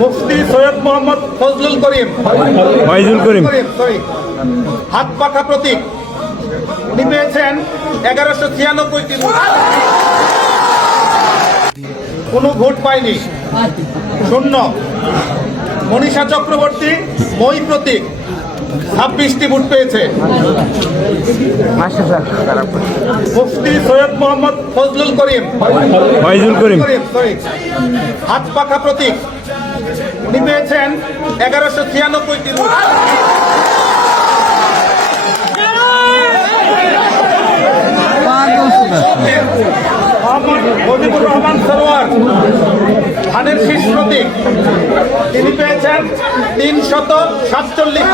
মুফতি Syed Mohammad Fazlul Karim. Faizul Karim. Sorry হাত পাখা প্রতীক। উনি পেয়েছেন এগারোশো ছিয়ানব্বইটি কোনো ভোট পায়নি। শূন্য। মনীষা চক্রবর্তী মই প্রতীক। ছাব্বিশটি ভোট পেয়েছে। মুফতি সৈয়দ মোহাম্মদ ফজলুল করিম। ফয়জুল করিম। হাত পাখা প্রতীক। উনি পেয়েছেন এগারোশো ছিয়ানব্বইটি ভোট। মোহাম্মদ মজিবুর রহমান সরোয়ার ধানের শীষ প্রতীক। তিনি পেয়েছেন তিনশত সাতচল্লিশ